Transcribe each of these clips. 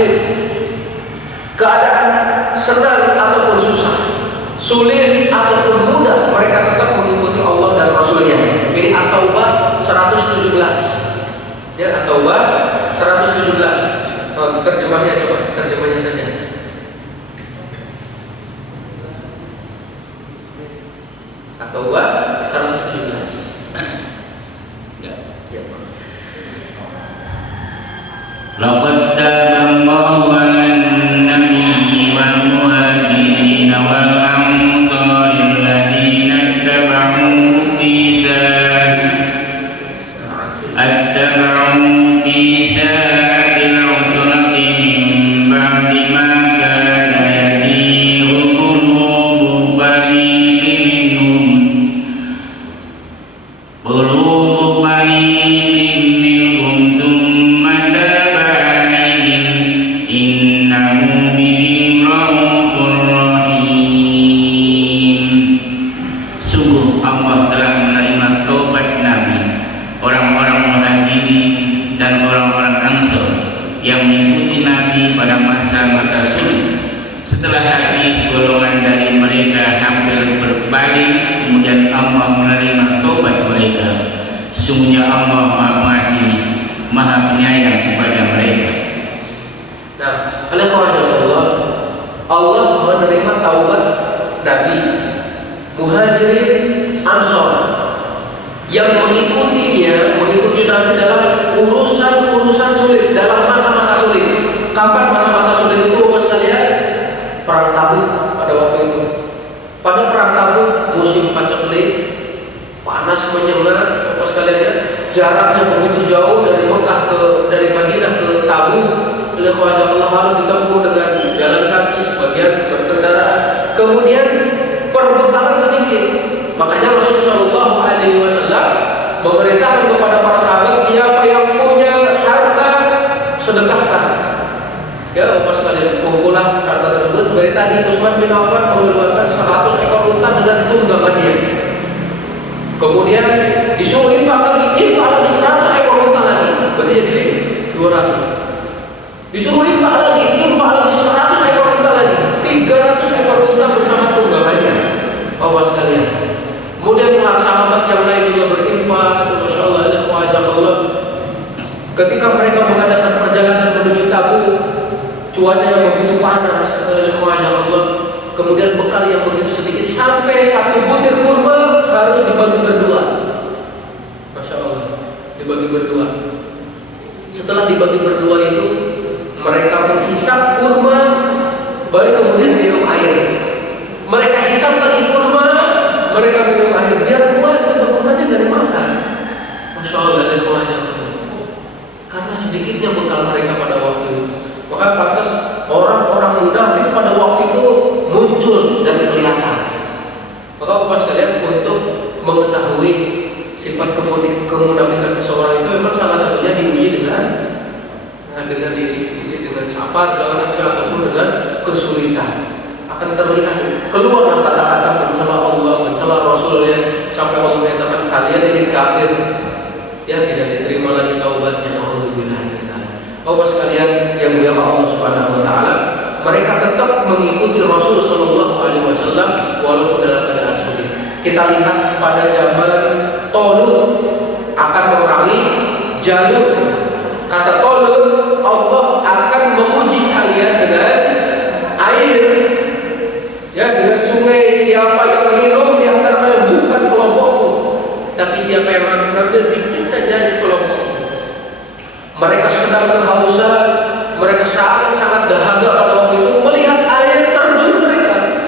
sulit, keadaan senang ataupun susah, sulit ataupun mudah, mereka tetap mengikuti Allah dan Rasulnya. Ini At-Taubah 117. Ya, At-Taubah 117. Terjemahnya coba, terjemahnya saja. At-Taubah 117. Ya. Ya. Laqad taballahu 'alan nabiyyi wal muhajirin wal ansari alladziina ittaba'uhu fi sa'atil 'usrati min ba'di ma kana yazighu qulubu fariqin minhum thumma taba 'alaihim innahu bihim raufur rahim. Sungguh Allah telah menerima taubat Nabi, orang-orang Muhajirin dan orang-orang Ansor yang mengikuti Nabi pada masa-masa sulit. Setelah hati segolongan dari mereka hampir berbalik, kemudian Allah menerima taubat mereka. Sesungguhnya Allah Maha Pengasih, Maha Penyayang kepada mereka. Nah, Allah menerima taubat Nabi, Muhajirin, Ansor yang mengikuti Nabi dalam urusan sulit, dalam masa-masa sulit. Kapan masa-masa sulit itu, Bapak sekalian? Perang Tabuk pada waktu itu. Pada perang Tabuk, musim paceklik, panas menyengat, Bapak sekalian ya. Jaraknya begitu jauh dari Madinah ke Tabuk. Oleh Allah harus ditempuh dengan jalan kaki, sebagian berkendaraan. Kemudian perbekalan sedikit. Makanya Rasulullah SAW memerintahkan kepada para sahabat, siapa yang punya harta sedekahkan. Ya, Bapak sekalian, kumpulan harta tersebut. Seperti tadi Utsman bin Affan mengeluarkan 100 ekor unta dengan tunggangannya. Kemudian disuruh infak lagi 100 ekor unta lagi. Berarti jadi 200. Disuruh infak lagi 100 ekor unta lagi. 300 ekor unta bersama tunggangannya. Bapak sekalian. Kemudian para sahabat yang lain juga berinfak. Masya Allah, Allah. Ketika mereka mengadakan perjalanan menuju Tabuk, cuaca yang begitu panas, Allah. Kemudian bekal yang begitu sedikit, sampai 1 butir kurma harus dibagi berdua. Masya Allah, dibagi berdua. Setelah dibagi berdua itu, mereka menghisap kurma, baru kemudian minum air. Mereka hisap lagi kurma, mereka minum air. Biar kuat, kurmanya dari makan. Masya Allah, karena sedikitnya bekal mereka pada waktu itu. Maka pantas orang-orang munafik pada waktu itu muncul dan kelihatan. Maka Bapak sekalian, untuk mengetahui sifat kemunafikan seseorang itu memang salah satunya diuji dengan safar, salah satunya ataupun dengan kesulitan. Akan terlihat keluar kata-kata mencela Allah, mencela Rasulnya, sampai Allah menyatakan kalian ini kafir. Ya, tidak diterima lagi taubatnya. Bapak sekalian yang mulia Allah Subhanahu wa taala, mereka tetap mengikuti Rasul sallallahu alaihi wasallam walaupun dalam keadaan sulit. Kita lihat pada zaman Talut akan memerangi Jalut. Kata Talut, Allah akan menguji kalian dengan air. Ya, dengan sungai. Siapa yang minum di antara kalian bukan kelompokku, tapi siapa yang mengambil dikit saja di kelompokku. Mereka sedang kehausan, mereka sangat dahaga pada waktu itu, melihat air terjun mereka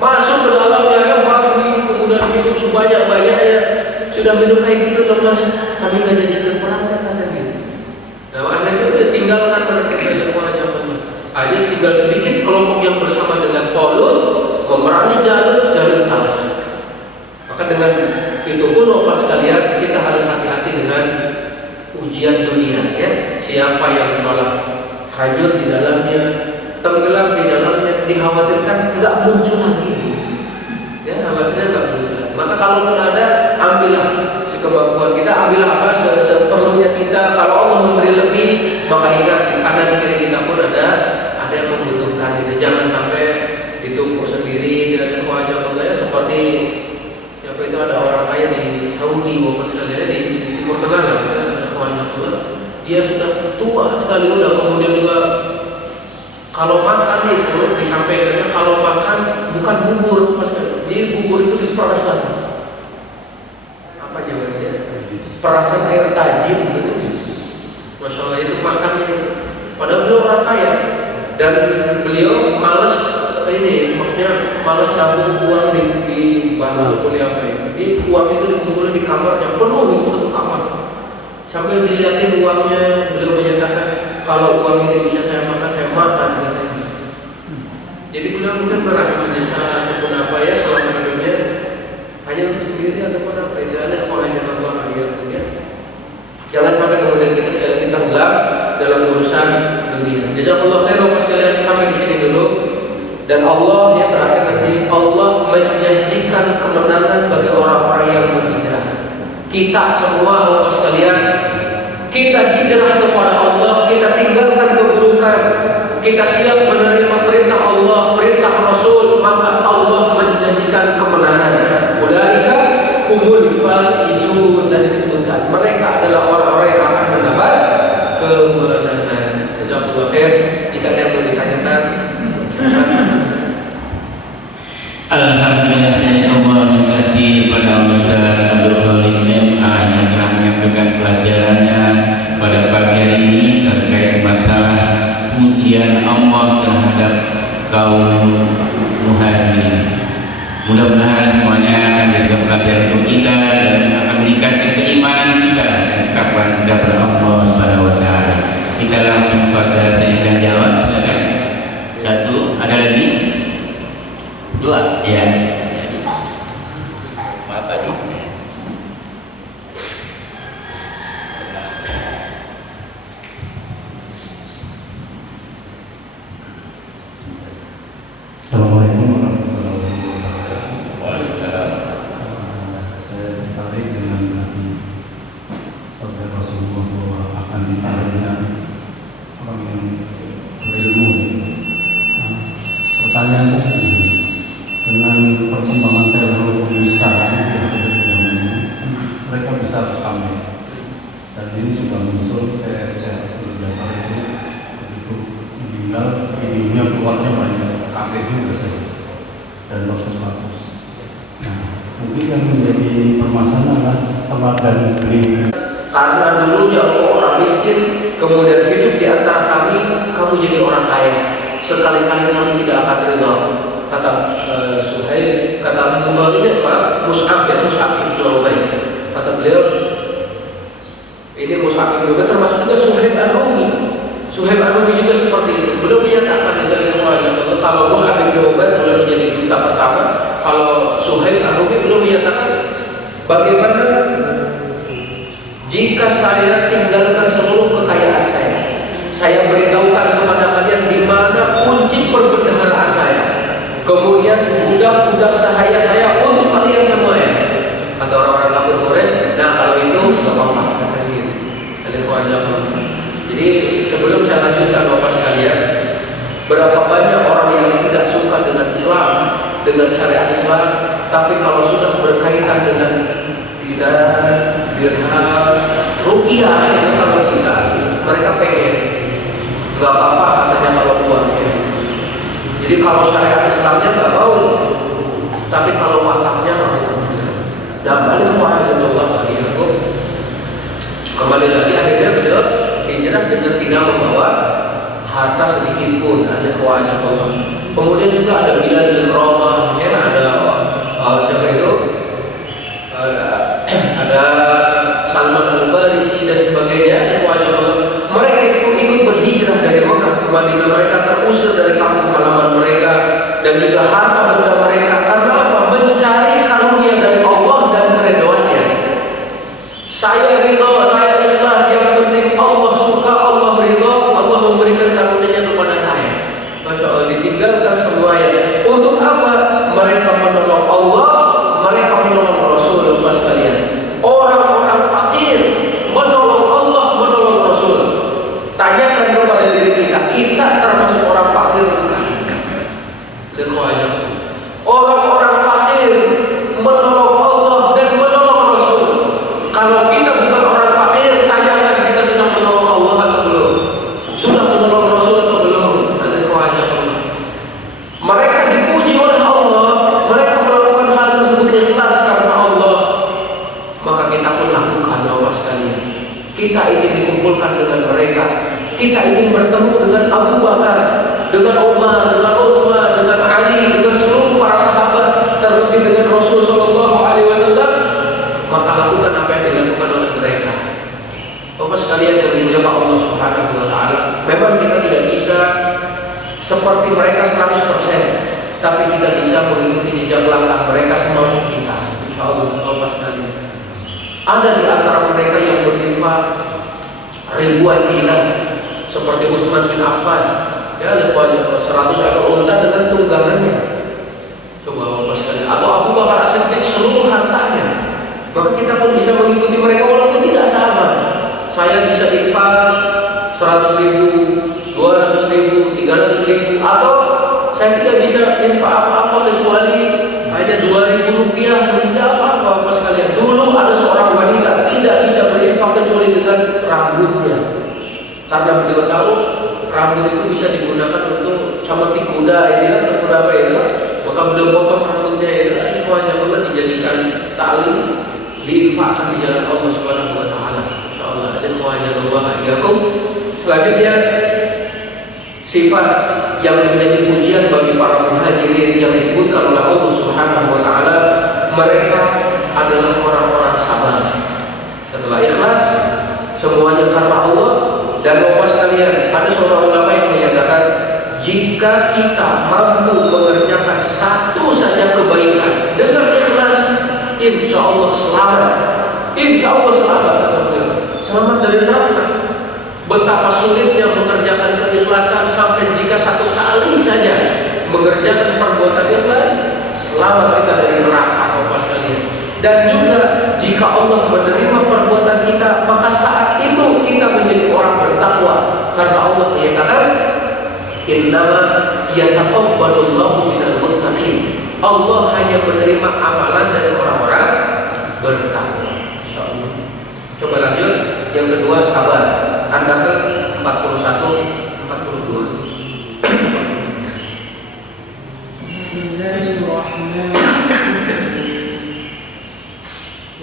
masuk ke dalamnya, mandi, kemudian minum sebanyak-banyaknya. Sudah minum kayak gitu lemas, kami nggak jadi berperang kan gitu. Nah, akhirnya udah tinggalkan mereka semuanya. Hanya tinggal sedikit kelompok yang bersama dengan Talut memerangi Jalut kalah. Maka dengan itu pun Bapak sekalian, kita harus hati-hati dengan ujian dunia, ya. Siapa yang malah hanyut di dalamnya, tenggelam di dalamnya, dikhawatirkan nggak muncul lagi, ya, khawatirnya nggak muncul. Maka kalau pun ada, ambillah sekemampuan kita, ambillah apa seperlunya kita. Kalau Allah memberi lebih, maka ingat di kanan kiri kita pun ada juga kalau makan itu disampaikannya kalau makan bukan bubur, Mas. Jadi bubur itu diperas lagi. Apa jawabannya? Perasan air tajin gitu. Masya Allah, itu makannya itu. Padahal beliau orang kaya dan beliau males ini, maksudnya males nabung uang di bank ataupun apa ya. Jadi uang itu dikumpulin di kamarnya, penuh itu satu kamar. Sambil dilihatin uangnya, beliau menyatakan kalau uang ini bisa saya makan gitu. Jadi beliau mungkin pernah berusaha ataupun apa ya selama hidupnya hanya untuk sendiri ataupun apa ya. Jangan sampai kemudian kita sekali lagi tenggelam dalam urusan dunia. Jazakallahu khairan sekalian, sampai di sini dulu. Dan Allah yang terakhir nanti, Allah menjanjikan kemenangan bagi orang-orang yang berhijrah. Kita semua Allah sekalian, kita hijrah kepada Allah, kita tinggalkan keburukan, kita siap menerima perintah Allah, perintah Rasul, maka Allah menjanjikan kemenangan. Ulaika humul faizun, dan disebutkan mereka adalah orang-orang yang akan mendapat kemenangan. Jazakallahu khair. Jika ada yang mau ditanyakan, Alhamdulillah, saya memberkati pada Ustaz Abdul Khalid MA yang telah menyampaikan pelajarannya pada pagi hari ini terkait masalah pujian Allah terhadap kaum muhajirin. Mudah-mudahan semuanya akan menjadi pelajaran untuk kita dan akan meningkatkan keimanan kita kapan kita kepada Allah Subhanahu wa taala. Kita langsung pada sesi tanya jawab, silakan. Satu, ada lagi? Dua, ya. Maaf tadi. Assalamualaikum warahmatullahi wabarakatuh. Waalaikumsalam. Saya tertarik dengan sabda Rasulullah bahwa akan ditariknya orang yang berilmu. Pertanyaan saya begini, dengan perkembangan teknologi sekarang mereka bisa rekaman dan ini sudah muncul kayak saya belajar itu begitu meninggal videonya keluarnya banyak kakek juga saya dan bagus-bagus. Nah, mungkin yang menjadi permasalahan adalah teladan beli. karena dulunya engkau orang miskin, kemudian hidup di antara kami, kamu jadi orang kaya. Sekali-kali kami tidak akan ridha. Kata Suhail, kata ini Pak Mus'ab ya, Mus'ab ibn Umair. Kata beliau, ini Mus'ab ibn Umair termasuk juga Suhaib Ar-Rumi. Suhaib Ar-Rumi juga seperti itu. Beliau menyatakan kalau Mus'ab ibn Umair beliau menjadi duta pertama, kalau Suhaib Ar-Rumi beliau menyatakan bagaimana jika saya tinggalkan seluruh kekayaan saya beritahukan kepada kalian di mana kunci perbendaharaan saya. Kemudian budak-budak sahaya saya untuk kalian semua ya. Kata orang-orang kafir Quraisy, nah kalau itu nggak apa-apa, kata gitu. Jadi sebelum saya lanjutkan Bapak sekalian, berapa banyak orang yang tidak suka dengan Islam, dengan syariat Islam, tapi kalau sudah berkaitan dengan dinar, dirham, rupiah yang kalau kita, mereka pengen. Gak apa-apa katanya kalau uangnya. Jadi kalau syariat Islamnya gak mau, tapi kalau wakafnya mau. Dan balik wa'azallahu alaikum. Kembali lagi akhirnya beliau hijrah dengan tidak membawa harta sedikit pun. Kemudian juga ada Bilal bin Rabah, ya, ada siapa itu? Ada Salman Al-Farisi dan sebagainya. Mereka ikut berhijrah dari Mekah ke Madinah. Mereka terusir dari kampung halaman mereka dan juga harta benda mereka. Karena apa? Mencari karunia dari Allah dan keridhoannya. Saya ridho, saya ikhlas. Yang penting Allah suka, Allah ridho, Allah memberikan karunia kepada saya. Masya Allah, ditinggalkan semuanya. Untuk apa? Mereka menolong Allah, mereka menolong Rasulullah sekalian. Orang-orang fakir menolong Allah, menolong Rasul. Tanyakan kepada diri kita, kita termasuk orang fakir bukan? Orang-orang fakir menolong Allah dan menolong Rasul. Kalau kita bukan orang fakir, tanyakan kita sudah menolong Allah atau belum? Sudah menolong Kita ingin dikumpulkan dengan mereka. Kita ingin bertemu dengan Abu Bakar, dengan Umar, dengan Utsman, dengan Ali, dengan seluruh para sahabat, terlebih dengan Rasul Shallallahu Alaihi Wasallam. Maka lakukan apa yang dilakukan oleh mereka. Bapak sekalian yang dimuliakan Allah Subhanahu Wa Taala, memang kita tidak bisa seperti mereka 100%, tapi kita bisa mengikuti jejak langkah mereka semampu kita. Insya Allah, Bapak sekalian. Ada di antara mereka yang berinfak ribuan dinar, seperti Utsman bin Affan, ya, 100 ekor unta dengan tunggangannya. Coba Bapak sekalian. Atau Abu Bakar As-Siddiq seluruh hartanya. Maka kita pun bisa mengikuti mereka walaupun tidak sama. Saya bisa infak 100 ribu, 200 ribu, 300 ribu, atau saya tidak bisa infak apa-apa kecuali hanya 2.000 rupiah, tidak apa-apa Bapak sekalian. Dulu ada seorang wanita tidak bisa berinfak kecuali dengan rambutnya, karena beliau tahu rambut itu bisa digunakan untuk camati kuda, itu atau kuda apa itu. Maka beliau potong rambutnya itu, Allah dijadikan tali, diinfakkan di jalan Allah Subhanahu Wa Taala. Insyaallah. Selanjutnya, sifat yang menjadi pujian bagi para muhajirin yang disebutkan oleh Allah Subhanahu Wa Taala, mereka adalah orang-orang sabar. Setelah ikhlas, semuanya karena Allah. Dan Bapak sekalian, ada seorang ulama yang menyatakan, jika kita mampu mengerjakan satu saja kebaikan dengan ikhlas, insya Allah selamat. Insya Allah selamat, kata beliau. Selamat dari neraka. Betapa sulitnya mengerjakan keikhlasan, sampai jika satu kali saja mengerjakan perbuatan ikhlas, selamat kita dari neraka, Bapak sekalian. Dan juga jika Allah menerima perbuatan kita, maka saat itu kita menjadi orang bertakwa, karena Allah menyatakan, innama yataqabbalullahu minal muttaqin. Allah hanya menerima amalan dari orang-orang bertakwa. Insyaallah. Coba lanjut. Yang kedua, sabar. Anda ke 41, 42. Bismillahirrahmanirrahim.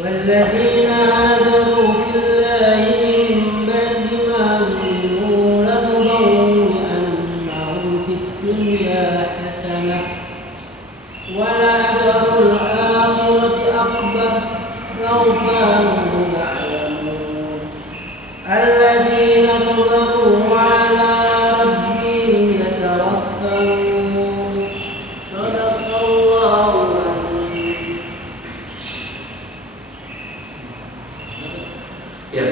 Walladzina hadaru fillahi min ba'di ma zulimu lanubawwi'annahum fid dunya hasanah wa la'ajrul akhirati akbar law kanu ya'lamun. Alladzina sabaru 'ala rabbihim yatawakkalun. Shadaqallahu al-'azim. Ya.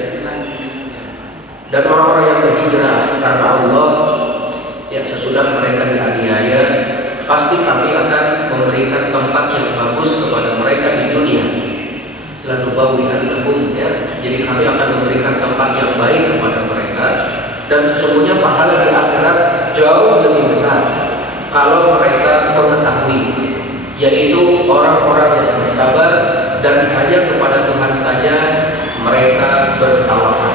Dan orang-orang yang berhijrah karena Allah, ya, sesudah mereka dianiaya, pasti kami akan memberikan tempat yang bagus kepada mereka di dunia. Lanubawwi'annahum, ya. Jadi kami akan memberikan tempat yang baik kepada mereka, dan sesungguhnya pahala di akhirat jauh lebih besar kalau mereka mengetahui, yaitu orang-orang yang bersabar dan hanya kepada Tuhan saja mereka bertawakal.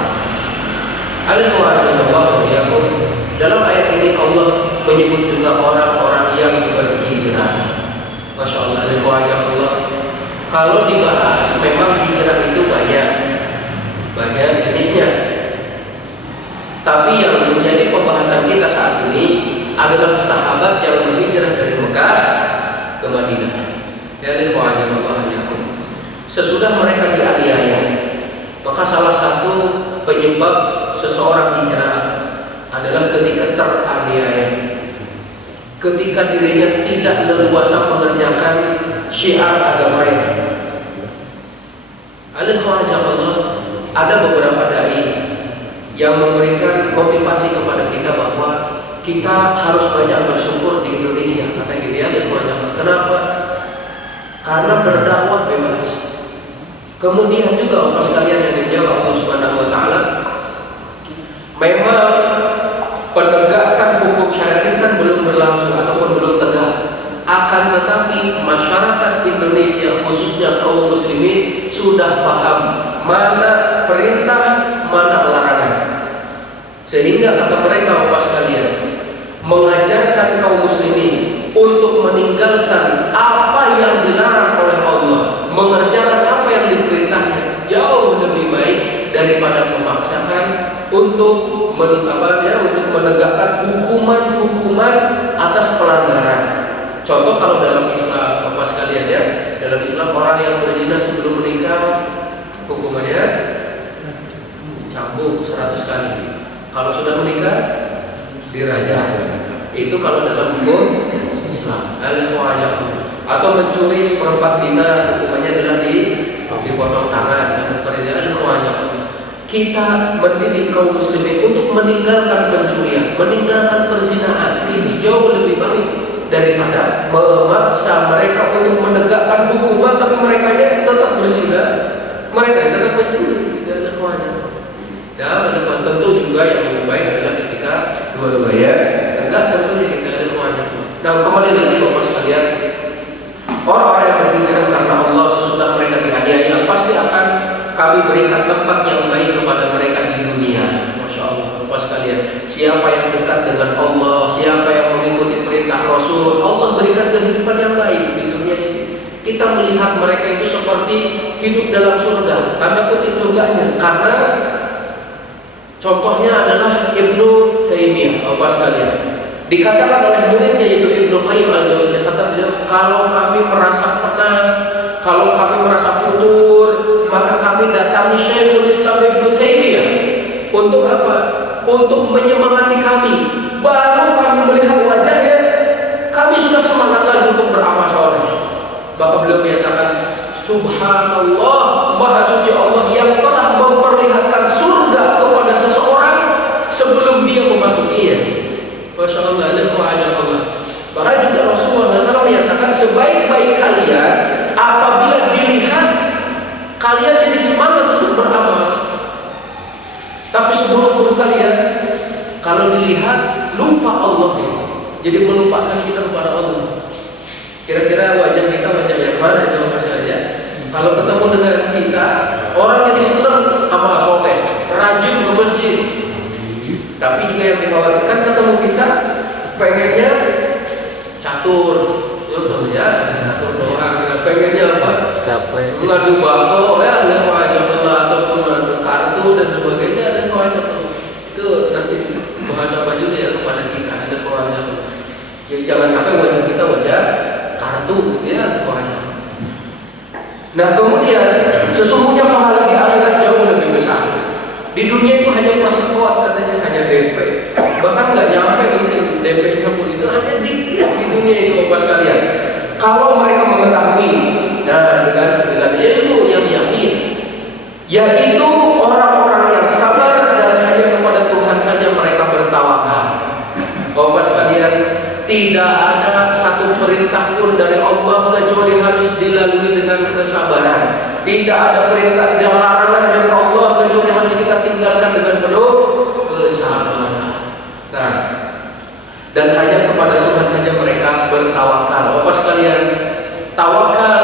Dalam ayat ini Allah menyebut juga orang-orang yang berhijrah. Masya Allah. Kalau dibahas, memang hijrah itu banyak jenisnya. Tapi yang menjadi pembahasan kita saat ini adalah sahabat yang berhijrah dari Mekah ke Madinah. Sesudah mereka dianiaya, maka salah satu penyebab seseorang hijrah adalah ketika teraniaya, ketika dirinya tidak leluasa mengerjakan syiar agamanya. Ada beberapa dai yang memberikan motivasi kepada kita bahwa kita harus banyak bersyukur di Indonesia, kata gitu ya. Kenapa? Karena berdakwah bebas. Kemudian juga Bapak sekalian yang dimuliakan Allah Subhanahu Wa Taala, memang penegakan hukum syariat itu kan belum berlangsung ataupun belum tegak. Akan tetapi masyarakat Indonesia, khususnya kaum muslimin, sudah paham mana perintah, mana larangan. Sehingga kata mereka, Bapak sekalian, mengajarkan kaum muslimin untuk meninggalkan apa yang dilarang oleh Allah, mengerjakan apa yang diperintahnya, jauh lebih baik daripada memaksa menegakkan hukuman-hukuman atas pelanggaran. Contoh kalau dalam Islam, Bapak sekalian ya, dalam Islam orang yang berzina sebelum menikah hukumannya dicambuk 100 kali. Kalau sudah menikah dirajam. Itu kalau dalam hukum Islam. Atau mencuri seperempat dinar hukumannya adalah dipotong tangan. Jangan perbedaan kita mendidik kaum muslimin untuk meninggalkan pencurian, meninggalkan perzinahan. Ini jauh lebih baik daripada memaksa mereka untuk menegakkan hukuman tapi mereka tetap berzina, mereka tetap mencuri. Dan tentu juga yang lebih baik adalah ketika dua-duanya tegak, tentunya kita ada semuanya. Nah, kembali lagi Bapak sekalian, orang-orang yang berhijrah karena Allah sesudah mereka dianiaya pasti akan kami berikan tempat yang baik kepada mereka di dunia. Masya Allah, Bapak sekalian, siapa yang dekat dengan Allah, siapa yang mengikuti perintah Rasul, Allah berikan kehidupan yang baik di dunia ini. Kita melihat mereka itu seperti hidup dalam surga, tanda kutip surganya, karena contohnya adalah Ibnu Taimiyah, Bapak sekalian. Dikatakan oleh muridnya yaitu Ibnu Qayyim al-Jauziyah, kata beliau, kalau kami merasa penat, kalau kami merasa futur, maka kami datangi Syekhul Islam Ibnu Taimiyah. Untuk apa? Untuk menyemangati kami. Baru kami melihat wajahnya, kami sudah semangat lagi untuk beramal soleh. Maka beliau menyatakan, Subhanallah, Maha Suci Allah yang telah memperlihatkan surga kepada seseorang sebelum dia memasukinya. Masya Allah, Allah. Bahkan juga Rasulullah SAW menyatakan, sebaik-baik kalian apabila dilihat kalian jadi semangat untuk beramal. Tapi seburuk-buruk kalian kalau dilihat lupa Allah, jadi melupakan kita kepada Allah. Kira-kira wajah kita wajah yang mana itu maksudnya? Kalau ketemu dengan kita, orang jadi senang amal soleh, rajin ke masjid. Tapi juga yang dikhawatirkan ketemu kita pengennya catur, catur doang, pengennya apa? Mengadu bako, ya ada wajah Allah ataupun mengadu kartu dan sebagainya, ada wajah itu nanti bahasa baju ya kepada kita ada wajah. Jadi jangan sampai wajah kita wajah kartu, ya wajah. Nah kemudian sesungguhnya pahala di akhirat jauh lebih besar. Di dunia itu hanya persekot katanya, hanya DP. Bahkan nggak nyampe mungkin DP-nya pun itu hanya dikit di dunia itu Bapak sekalian. Kalau mereka mengetahui, nah dengan ilmu yang yakin, yaitu orang-orang yang sabar dan hanya kepada Tuhan saja mereka bertawakal. Bapak sekalian, tidak ada satu perintah pun dari Allah kecuali harus dilalui dengan kesabaran. Tidak ada perintah dan larangan dari Allah kecuali harus kita tinggalkan dengan penuh kesabaran. Nah, dan hanya kepada Tuhan saja mereka bertawakal. Bapak sekalian, tawakal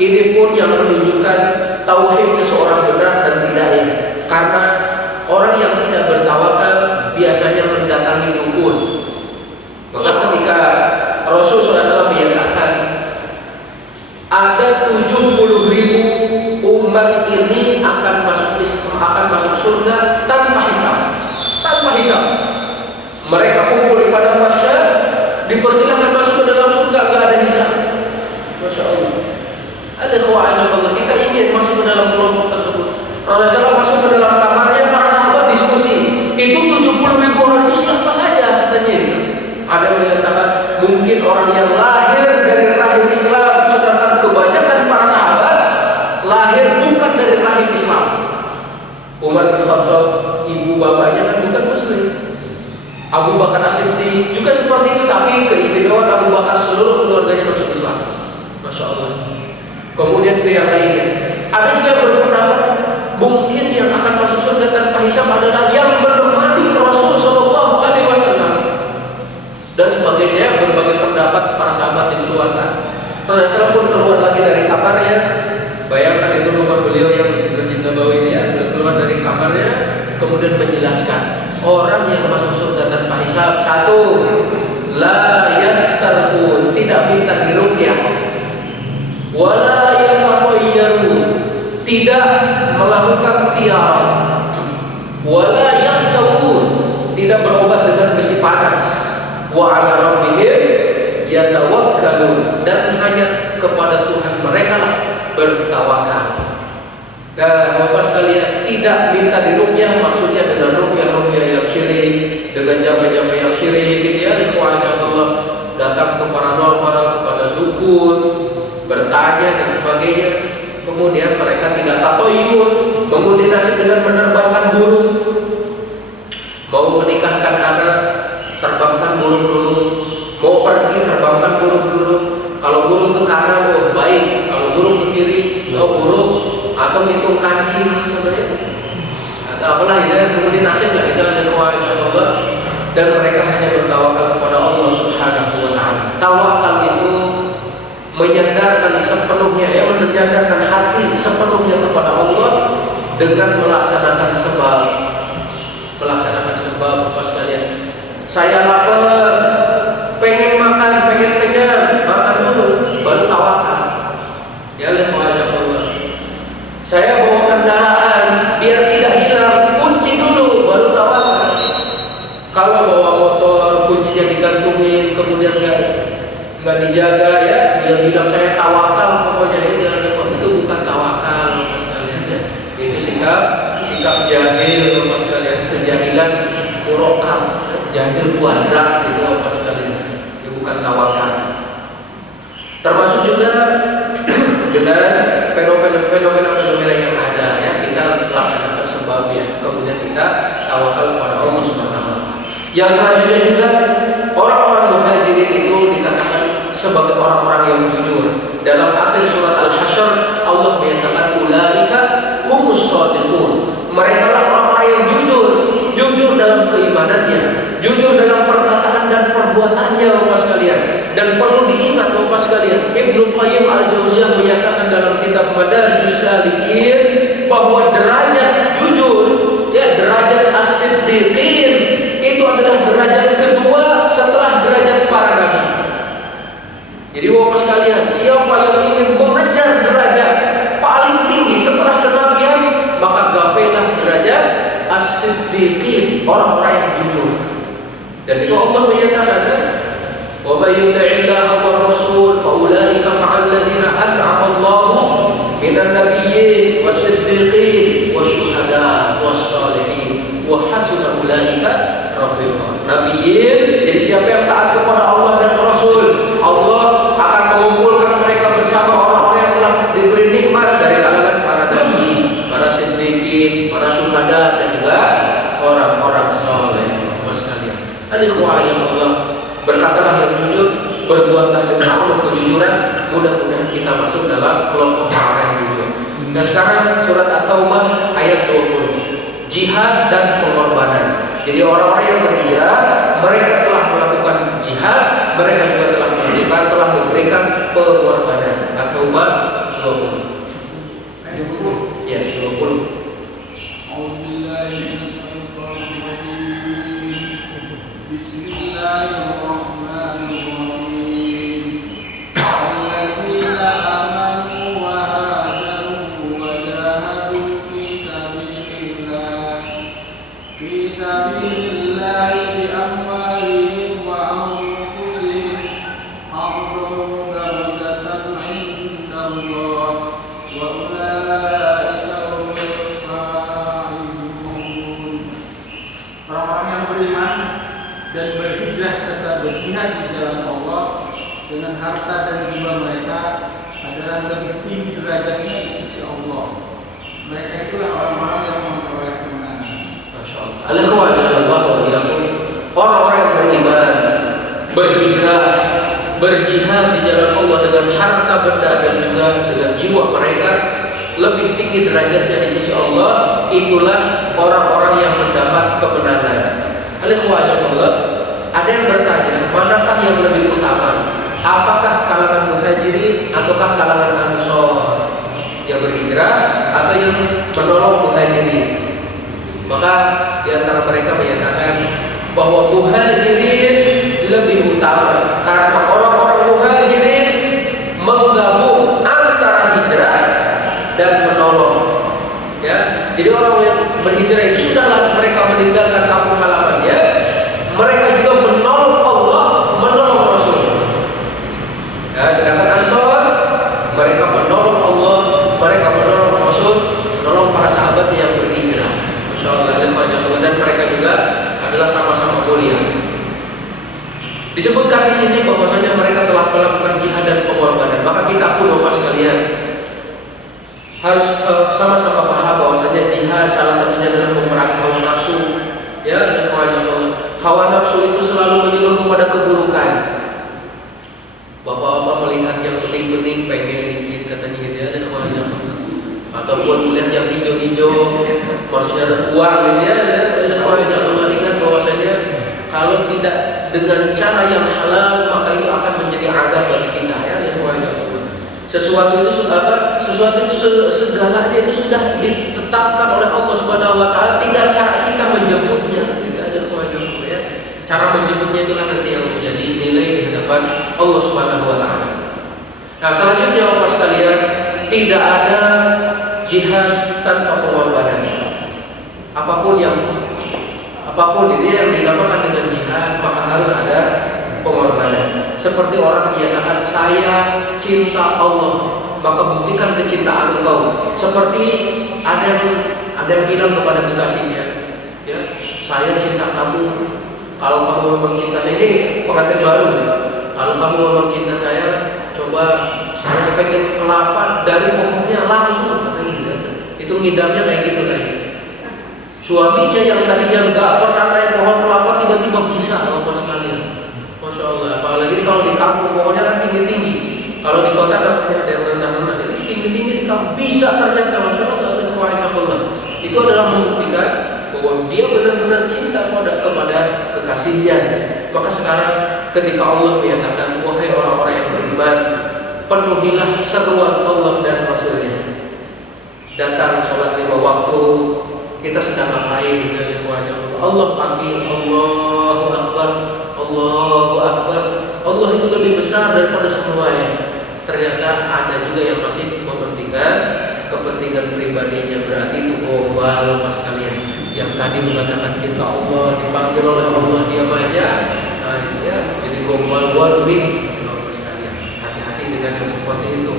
ini pun yang menunjukkan tauhid seseorang benar dan tidaknya. Karena orang yang tidak bertawakal biasanya mendatangi dukun. Maka ketika Rasul SAW menyatakan ada 70.000 umat ini akan masuk surga tanpa hisab. Mereka kumpul di padang mahsyar, dipersilakan masuk ke dalam surga, gak ada hisab. Masya Allah. Ada khawatir Allah, kita ingin masuk ke dalam kelompok tersebut. Rasulullah masuk ke dalam kamarnya, para sahabat diskusi. Itu 70.000 orang itu siapa saja katanya. Ada yang menyatakan mungkin orang yang lahir dari rahim Islam, sedangkan kebanyakan para sahabat lahir bukan dari rahim Islam. Umar bin Khattab, ibu bapaknya kan bukan Muslim. Abu Bakar As-Siddiq juga seperti itu, tapi keistimewaan Abu Bakar seluruh keluarganya masuk Islam. Masya Allah. Kemudian itu yang lainnya. Ada juga yang berpendapat mungkin yang akan masuk surga tanpa hisab adalah yang menemani Rasul Shallallahu Alaihi Wasallam. Dan sebagainya, berbagai pendapat para sahabat dikeluarkan. Rasulullah pun keluar lagi dari kamarnya. Bayangkan itu rumah beliau yang Masjid Nabawi ini ya, keluar dari kamarnya, kemudian menjelaskan orang yang masuk surga tanpa hisab, satu, la yastarqun, tidak minta diruqyah, wala yataqayyaru, tidak melakukan tiarah, wala yaqtawun, tidak berobat wa 'ala rabbihim yatawakkalun, dan hanya kepada Tuhan mereka lah bertawakal. Dan Bapak sekalian, tidak minta diruqyah maksudnya dengan ruqyah yang syirik, dengan jamu-jamu yang syirik gitu ya. Ikhwanah Allah, datang ke paranormal, kepada dukun, bertanya dan sebagainya. Kemudian mereka tidak tatoyun, mengundi nasib dengan menerbangkan burung. Mau menikahkan anak, terbangkan burung dulu. Mau pergi, terbangkan burung dulu. Kalau burung ke kanan, oh baik. Kalau burung ke kiri, oh buruk. Atau ngitung kancing, atau apalah ya, kemudian nasib lah kita ada Allah. Dan mereka hanya bertawakal kepada Allah Subhanahu wa Ta'ala. Tawakal itu menyandarkan sepenuhnya, ya, menyandarkan hati sepenuhnya kepada Allah dengan melaksanakan sebab. Melaksanakan sebab, Bapak sekalian. Saya lapar, pengen makan, pengen kenyang, makan dulu, baru tawakal. Ya, Allah. Saya bawa kendaraan biar tidak hilang, kunci dulu baru tawakal. Kalau bawa motor kuncinya digantungin kemudian nggak dijaga, ya, dia bilang saya tawakal pokoknya, itu bukan tawakal, Mas sekalian, ya. Itu sikap jahil, Mas sekalian, kejahilan murokab, jahil kuadrat itu, Mas sekalian. Itu bukan tawakal. Termasuk juga dengan fenomena yang ada, ya, kita laksanakan sebabnya, kemudian kita tawakal kepada Allah Subhanahu wa Ta'ala. Yang selanjutnya juga orang-orang muhajirin itu dikatakan sebagai orang-orang yang jujur. Dalam akhir surat Al-Hasyr Allah menyatakan ulaika humus shadiqun. Mereka lah orang-orang yang jujur dalam keimanannya, jujur dalam perkataan dan perbuatannya, Bapak sekalian. Dan perlu diingat, Bapak sekalian, Ibnu Qayyim Al-Jauziyah menyatakan dalam kitab Madarijus Salikin bahwa derajat jujur, ya, derajat as-siddiqin itu adalah derajat kedua setelah derajat para nabi. Jadi Bapak sekalian, siapa yang ingin mengejar derajat paling tinggi setelah kenabian, maka gapailah derajat as-siddiqin, orang-orang yang jujur. Dan itu Allah menyatakan, wa may yuti'illaha war rasul fa ulaika ma'al ladzina an'ama Allahu minan nabiyyin was-siddiqin wasyuhada was-shalihin wa hasuna ulaika rafiqa. Nabiyyin, jadi siapa yang taat kepada Allah dan Rasul, Allah akan mengumpulkan mereka bersama orang-orang yang telah diberi nikmat dari kalangan para nabi, para siddiqin, para syuhada, dan juga orang-orang saleh. Mas sekalian, Allah, berkatalah yang jujur, berbuatlah dengan penuh kejujuran. Mudah-mudahan kita masuk dalam kelompok orang yang jujur. Nah, sekarang surat At-Taubah ayat 20, jihad dan pengorbanan. Jadi orang-orang yang berhijrah, mereka telah melakukan jihad, mereka juga telah memberikan pengorbanan. At-Taubah 20. Ayat 20. Ya, 20. Bismillahirrahmanirrahim. Alladzina amanu wa hajaru wa jahadu fi sabilillah bi amwalihim wa anfusihim a'dhamu darajatan 'inda Allah wa ulaika humul faizun. Orang-orang yang beriman dan berhijrah serta berjihad di jalan Allah dengan harta dan jiwa mereka adalah lebih tinggi derajatnya di sisi Allah. Mereka itulah orang-orang yang memperoleh kemenangan. Masya Allah. Orang-orang yang beriman, berhijrah, berjihad di jalan Allah dengan harta benda dan juga dengan jiwa mereka lebih tinggi derajatnya di sisi Allah. Itulah orang-orang yang mendapat kemenangan. Ada yang bertanya, manakah yang lebih utama? Apakah kalangan muhajirin ataukah kalangan ansor yang berhijrah atau yang menolong muhajirin? Maka di antara mereka menyatakan bahwa muhajirin lebih utama karena orang-orang muhajirin menggabung antara hijrah dan menolong. Ya, jadi orang yang berhijrah itu sudahlah mereka meninggalkan kampung halamannya, mereka juga menolong Allah Disebutkan di sini bahwasanya mereka telah melakukan jihad dan pengorbanan. Maka kita pun Bapak sekalian harus sama-sama paham bahwasanya jihad salah satunya adalah memerangi hawa nafsu. Ya, hawa nafsu itu selalu menyuruh kepada keburukan. Bapak-bapak melihat yang bening-bening pengen dikit katanya gitu ya, ataupun melihat yang hijau-hijau maksudnya uang gitu ya, lihat bahwasanya kalau tidak dengan cara yang halal maka itu akan menjadi azab bagi kita ya. Sesuatu itu segalanya itu sudah ditetapkan oleh Allah Subhanahu wa taala, tinggal cara kita menjemputnya. Tidak ada kewajiban ya. Cara menjemputnya itulah nanti yang menjadi nilai di hadapan Allah Subhanahu wa taala. Nah, selanjutnya Bapak sekalian, tidak ada jihad tanpa pengorbanan. Apapun itu yang dinamakan dengan jihad maka harus ada pengorbanan. Seperti orang menyatakan saya cinta Allah, maka buktikan kecintaan engkau. Seperti ada yang bilang kepada kekasihnya, ya, saya cinta kamu. Kalau kamu memang cinta saya, ini pengantin baru ya. Kalau kamu memang cinta saya, coba saya pengen kelapa dari pohonnya langsung, katanya gitu. Itu ngidamnya kayak gitu kan. Suaminya yang tadinya nggak pernah naik pohon kelapa tiba-tiba bisa, Bapak sekalian. Masya Allah. Apalagi kalau di kampung pohonnya kan tinggi-tinggi. Kalau di kota kan ada yang rendah-rendah. Jadi tinggi-tinggi di kampung bisa ternyata, Masya Allah. Itu adalah membuktikan bahwa dia benar-benar cinta kepada kekasihnya. Maka sekarang ketika Allah menyatakan, wahai orang-orang yang beriman, penuhilah seruan Allah dan Rasulnya. Datang sholat 5 waktu. Kita sedang ngapain? Allah panggil, Allahu Akbar, Allahu Akbar. Allah itu lebih besar daripada semuanya. Ternyata ada juga yang masih mementingkan kepentingan pribadinya. Berarti itu gombal Mas kalian. Yang tadi mengatakan cinta Allah dipanggil oleh Allah diam aja. Nah, ya, jadi gombal warwin. Mas kalian, hati-hati dengan yang seperti itu.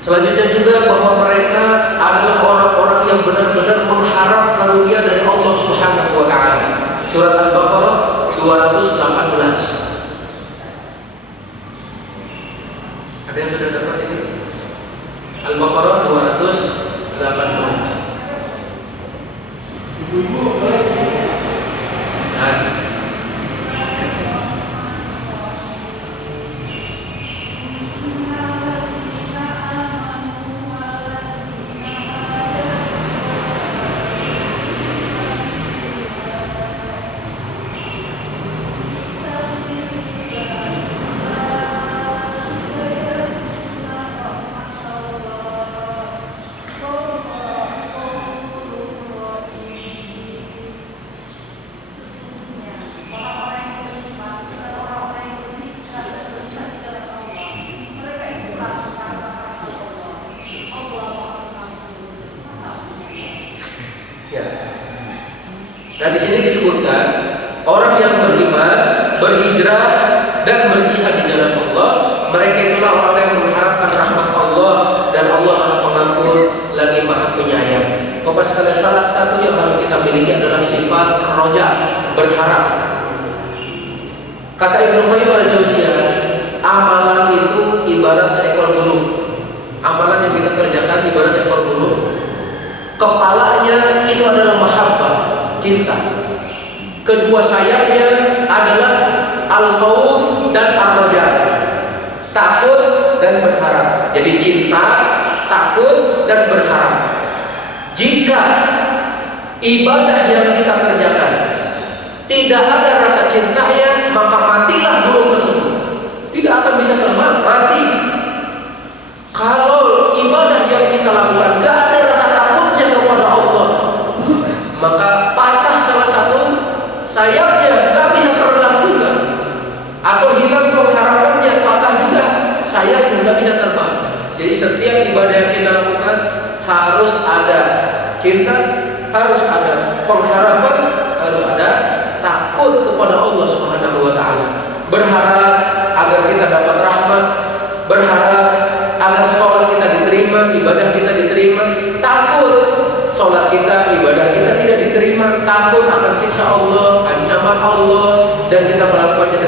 Selanjutnya juga bahwa mereka adalah orang-orang yang benar-benar mengharap karunia dari Allah Subhanahu wa taala. Surat Al-Baqarah 218. Ada yang sudah dapat ini? Al-Baqarah 218. Ibu-ibu boleh. Nah, di sini disebutkan orang yang beriman, berhijrah dan berjihad di jalan Allah, mereka itulah orang yang mengharapkan rahmat Allah dan Allah Maha Pengampun lagi Maha Penyayang. Bapak sekalian, salah satu yang harus kita miliki adalah sifat roja, berharap. Kata Ibnu Qayyim al-Jauziyah, amalan itu ibarat seekor burung. Amalan yang kita kerjakan ibarat seekor burung. Kepalanya itu adalah mahabbah, cinta. Kedua sayapnya adalah al-khauf dan ar-raja, takut dan berharap. Jadi cinta, takut dan berharap. Jika ibadah yang kita kerjakan tidak ada rasa cintanya, maka matilah burung tersebut. Tidak akan bisa terbang, mati. Kalau ibadah yang kita lakukan gak ada rasa takutnya kepada Allah, maka patah salah satu sayapnya, gak bisa terbang juga. Atau hilang pengharapannya, patah juga sayapnya, gak bisa terbang. Jadi setiap ibadah yang kita lakukan harus ada cinta, harus ada pengharapan, harus ada takut kepada Allah Subhanahu wa taala. Berharap agar kita dapat rahmat, berharap agar sholat kita diterima, ibadah kita diterima, takut sholat kita, ibadah kita tidak diterima, takut akan siksa Allah, ancaman Allah, dan kita melakukannya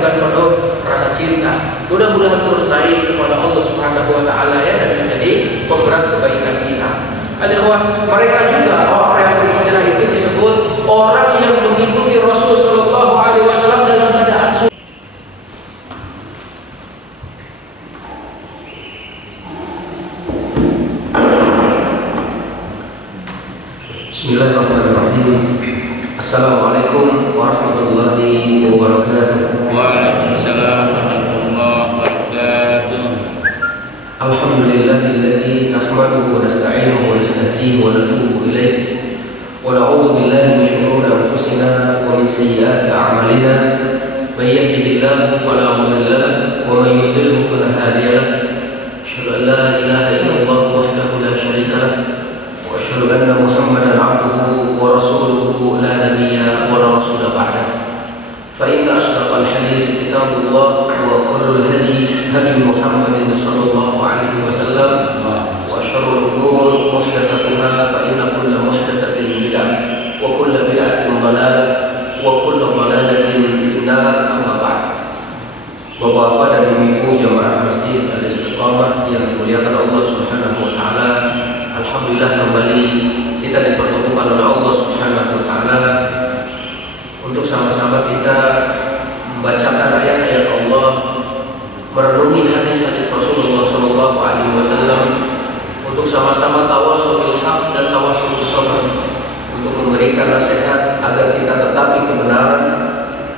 Mudah-mudahan terus naik kepada Allah Subhanahu wa taala ya, dan menjadi pemberat kebaikan kita. Al-ikhwah, mereka juga orang yang berhijrah itu disebut orang yang mengikuti Rasul sallallahu alaihi wasallam dalam keadaan Bismillahirrahmanirrahim. Assalamualaikum warahmatullahi wabarakatuh. Waalaikumsalam warahmatullahi wabarakatuh. Alhamdulillahilladzi nahmaduhu wa nasta'inuhu wa nastahdihi wa natubu ilaih wa na'udzu billahi min shururi anfusina wa min sayyiati a'malina. May yahdihillahu fala mudilla lahu wa may yudlil fala hadiya lahu. Asyhadu an la ilaha illallah wahdahu la syarika lahu wa asyhadu anna Muhammadan 'abduhu wa rasuluhu la nabiyya wa la rasula ba'dahu. Fa inna ashraqal hadits kitabullah wa khairul hadi hadi Muhammadin sallallahu alaihi wasallam wa syarrul umur muhdatsatuha fa inna kulla muhdatsatin bid'ah wa kulla bid'atin dhalalah wa kulla dhalalatin finnar. Amma ba'd. Bapak-bapak dan ibu-ibu jamaah Masjid Al-Istiqamah yang dimuliakan Allah Subhanahu wa taala, alhamdulillah kembali kita dipertemukan oleh Allah Subhanahu wa taala untuk sama-sama kita membacakan ayat-ayat Allah, merenungi hadis-hadis Rasulullah sallallahu alaihi wasallam, untuk sama-sama tawasul bil haq dan tawasul bis sabr, untuk memberikan nasihat agar kita tetapi kebenaran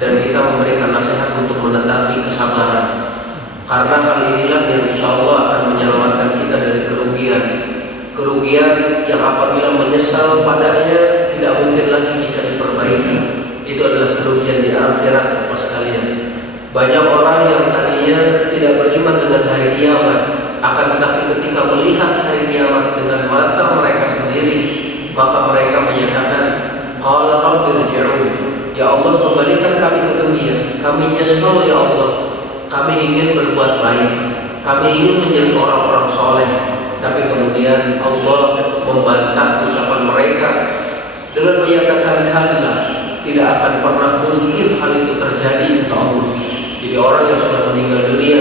dan kita memberikan nasihat untuk menetapi kesabaran. Karena hal inilah yang insyaallah akan menyelamatkan kita dari kerugian yang apabila menyesal padanya tidak mungkin lagi bisa diperbaiki. Itu adalah kerugian di akhirat, Bapak sekalian. Banyak orang yang tadinya tidak beriman dengan hari kiamat, akan tetapi ketika melihat hari kiamat dengan mata mereka sendiri, maka mereka menyatakan, qala rabbi irji'un, ya Allah kembalikan kami ke dunia, kami nyesal ya Allah, kami ingin berbuat baik, kami ingin menjadi orang-orang soleh. Tapi kemudian Allah membantah ucapan mereka dengan menyatakan kalla, tidak akan pernah mungkin hal itu terjadi kata Allah. Jadi orang yang sudah meninggal dunia,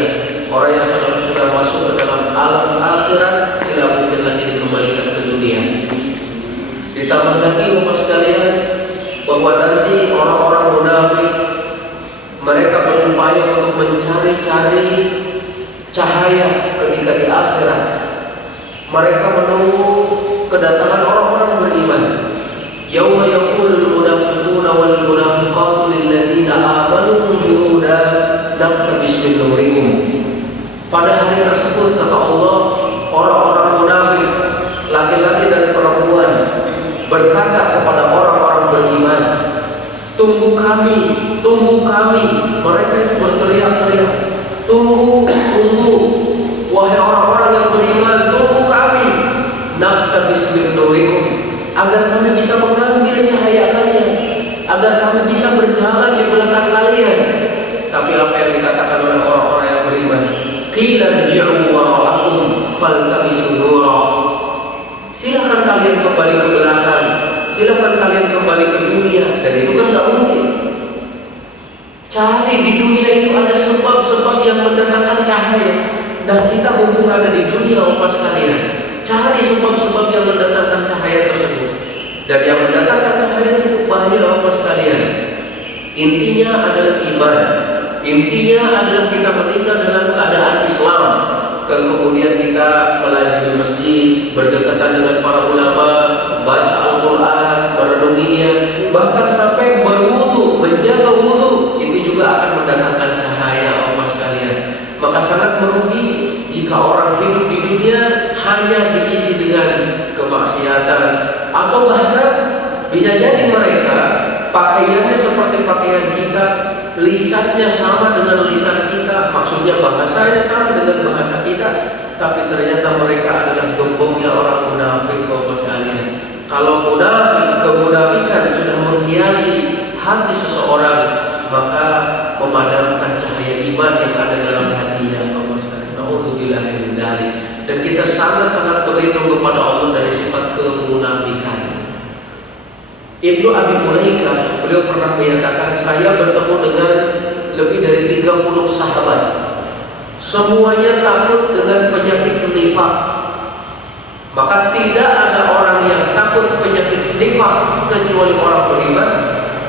orang yang sudah masuk ke dalam alam akhirat, tidak mungkin lagi dikembalikan ke dunia. Ditambah lagi Bapak sekalian, bahwa nanti orang-orang munafik mereka berupaya untuk mencari-cari cahaya ketika di akhirat. Mereka menunggu kedatangan orang-orang beriman. Yauma yaqulul munafiquna wal munafiqatu lil ladzina amanu unzuruna naqtabis min nurikum. Pada hari tersebut kata Allah, orang-orang munafik, laki-laki dan perempuan, berkata kepada orang-orang beriman, tunggu kami, tunggu kami. Mereka itu berteriak-teriak, tunggu, tunggu, wahai orang-orang yang beriman, tunggu kami, naqtabis min nurikum, agar kami bisa mengambil cahaya kalian, agar kami bisa berjalan di belakang kalian. Tapi apa yang dikatakan oleh orang-orang yang beriman, qila irji'u wara'akum faltamisu nura, silakan kalian kembali ke belakang, silakan kalian kembali ke dunia. Dan itu kan tidak mungkin. Cari di dunia itu ada sebab-sebab yang mendatangkan cahaya. Dan kita mumpung ada di dunia Bapak sekalian, cari sebab-sebab yang mendatangkan cahaya tersebut. Dan yang mendatangkan cahaya cukup banyak Bapak sekalian. Intinya adalah iman. Intinya adalah kita meninggal dalam keadaan Islam. Dan kemudian kita melazimi masjid, berdekatan dengan para ulama, baca Al-Quran, merenunginya, bahkan sampai berwudu, menjaga wudu, itu juga akan mendatangkan cahaya Bapak sekalian. Maka sangat merugi jika orang hidup di dunia hanya diisi dengan kemaksiatan, atau bahkan bisa jadi mereka pakaiannya seperti pakaian kita, lisannya sama dengan lisan kita, maksudnya bahasanya sama dengan bahasa kita, tapi ternyata mereka adalah gembongnya orang munafik Bapak sekalian. Kalau munafik, kemunafikan sudah menghiasi hati seseorang, maka memadamkan cahaya iman yang ada dalam hatinya Bapak sekalian. Na'udzubillah min dzalik. Dan kita sangat-sangat berlindung kepada Allah dari sifat kemunafikan. Ibnu Abi Mulaika, beliau pernah menyatakan, saya bertemu dengan lebih dari 30 sahabat. semuanya takut dengan penyakit nifak. Maka tidak ada orang yang takut penyakit nifak kecuali orang beriman,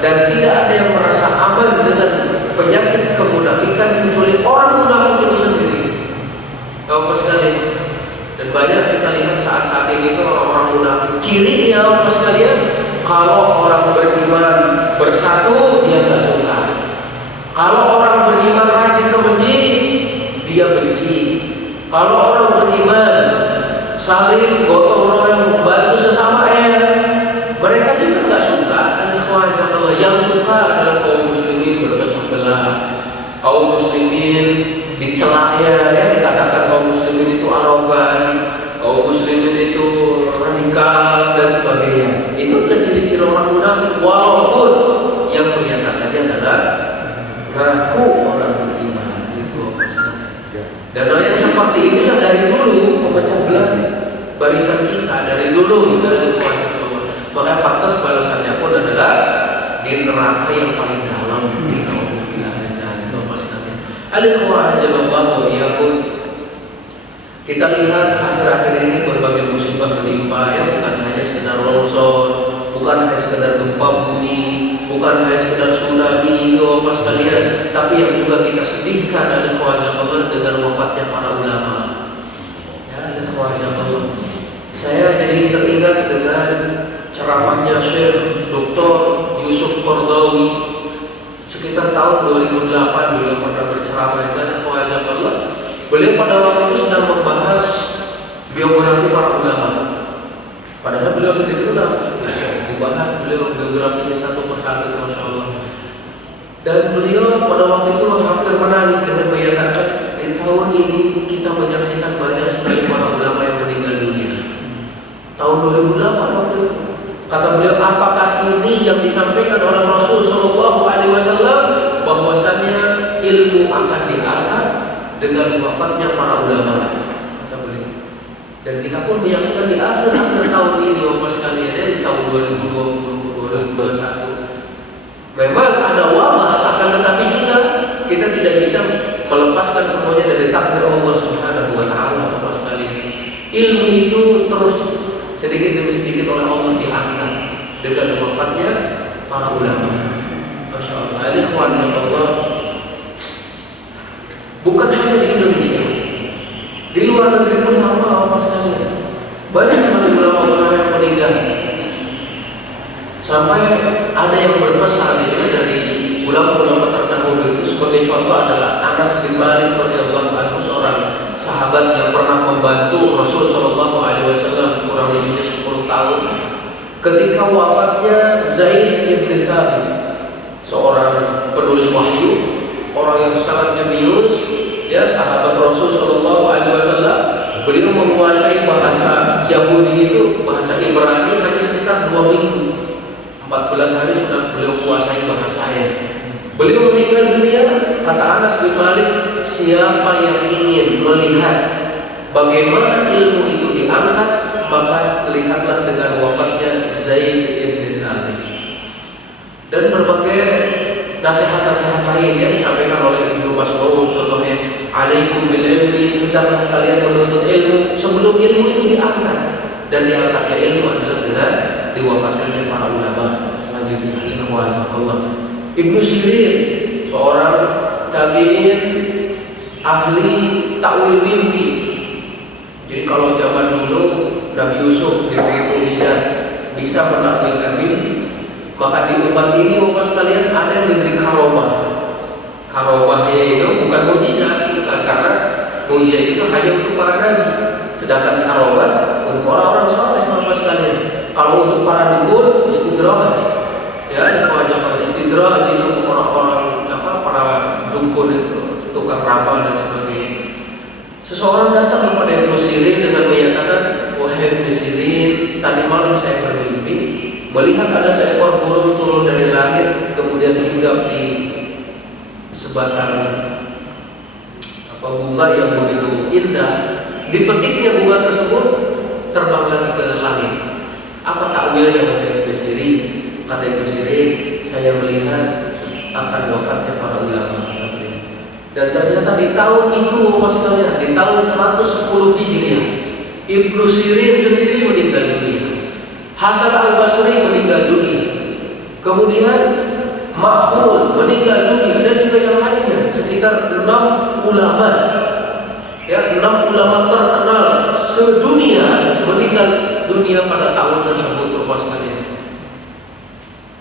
dan tidak ada yang merasa aman dengan penyakit kemunafikan kecuali orang munafik itu sendiri. Bapak sekalian, dan banyak kita lihat saat-saat ini itu orang-orang munafik. Cirinya Bapak sekalian, kalau orang beriman bersatu dia nggak suka. Kalau orang beriman rajin ke masjid, dia benci. Kalau orang beriman saling gotong royong membantu sesama mereka juga nggak suka. Yang suka adalah kaum muslimin berpecah belah, kaum muslimin dicela dikatakan kaum muslimin itu arogan, kaum muslimin itu radikal dan sebagainya. Itu adalah ciri-ciri orang munafik, walaupun yang menyatakannya adalah ngaku orang beriman. Dan yang seperti inilah dari dulu memecah belah barisan kita dari dulu gitu. Maka pantas balasannya pun adalah di neraka yang paling dalam. Kita lihat akhir-akhir ini berbagai musibah menimpa, ya, bukan hanya sekedar longsor, bukan hanya sekedar gempa bumi, bukan hanya sekedar tsunami, Bapak sekalian, tapi yang juga kita sedihkan adalah dengan wafatnya para ulama. Ya, Allah. Saya jadi teringat dengan ceramahnya Syekh Dr. Yusuf Qaradawi sekitar tahun 2008. Beliau pernah berceramah dengan Allah. Beliau pada waktu itu sedang membahas biografi para ulama. Padahal beliau sendiri ulama, dibahas beliau biografinya satu persatu, Masya Allah. Dan beliau pada waktu itu hampir menangis dengan menyatakan, di tahun ini kita menyaksikan banyak sekali para ulama yang meninggal dunia. Tahun 2008 waktu itu, kata beliau, apakah ini yang disampaikan oleh Rasul Shallallahu Alaihi Wasallam bahwasannya ilmu akan diangkat dengan wafatnya para ulama? Kata beliau. Dan kita pun menyaksikan di akhir-akhir tahun ini, Bapak sekalian, di tahun 2020-2021. Memang ada wabah, akan tetapi juga kita tidak bisa melepaskan semuanya dari takdir Allah Subhanahu wa Ta'ala, Bapak sekalian. Ilmu itu terus sedikit demi sedikit oleh Allah diangkat dengan wafatnya para ulama. Masya Allah. Allah. Bukan hanya di Indonesia, di luar negeri pun sama, Bapak sekalian. Banyak sekali ulama-ulama yang meninggal. Sampai ada yang berpesan ya, dari ulama-ulama terdahulu itu, sebagai contoh adalah Anas bin Malik radhiyallahu anhu, seorang sahabat yang pernah membantu Rasul Shallallahu Alaihi Wasallam kurang lebihnya 10 tahun. Ketika wafatnya Zaid bin Thabit, seorang penulis wahyu, orang yang sangat jenius, ya, sahabat Rasul Shallallahu Alaihi Wasallam. Beliau menguasai bahasa Yahudi itu, bahasa Ibrani hanya sekitar 2 minggu. 14 hari sudah beliau kuasai bahasanya. Beliau meninggal dunia, kata Anas bin Malik, siapa yang ingin melihat bagaimana ilmu itu diangkat, maka lihatlah dengan wafatnya Zaid bin Thabit. Dan berbagai nasihat-nasihat lain yang disampaikan oleh Ibnu Mas'ud, contohnya, alaikum bil ilmi, hendaklah kalian menuntut ilmu sebelum ilmu itu diangkat. Dan diangkatnya ilmu adalah dengan diwafatkannya para ulama. Selanjutnya, ikhwan, Ibnu Sirin, seorang tabi'in, ahli takwil mimpi. Jadi kalau zaman dulu Nabi Yusuf diberi mukjizat bisa menakwilkan mimpi, maka di umat ini, Bapak sekalian, ada yang diberi karomah. Karomahnya itu bukan mukjizat, bukan, karena mukjizat itu hanya untuk para nabi. Sedangkan karomah untuk orang-orang saleh, Bapak sekalian. Kalau untuk para dukun, istidraj, ya, istidraj itu untuk orang-orang para dukun itu, tukang ramal dan sebagainya. Seseorang datang kepada Ibnu Sirin dengan menyatakan, wahai Ibnu Sirin, tadi malam saya bermimpi melihat ada seekor burung turun dari langit, kemudian hinggap di sebatang bunga yang begitu indah. Dipetiknya bunga tersebut, terbang lagi ke langit. Apa takwilnya wahai Ibnu Sirin? Kata Ibnu Sirin, saya melihat akan wafatnya para ulama. Dan ternyata di tahun itu, Bapak sekalian, di tahun 110 Hijriah, Ibnu Sirin sendiri meninggal dunia, Hasan al-Basri meninggal dunia, kemudian Makhul meninggal dunia, dan juga yang lainnya, sekitar 6 ulama, ya, 6 ulama terkenal sedunia meninggal dunia pada tahun tersebut, Bapak sekalian.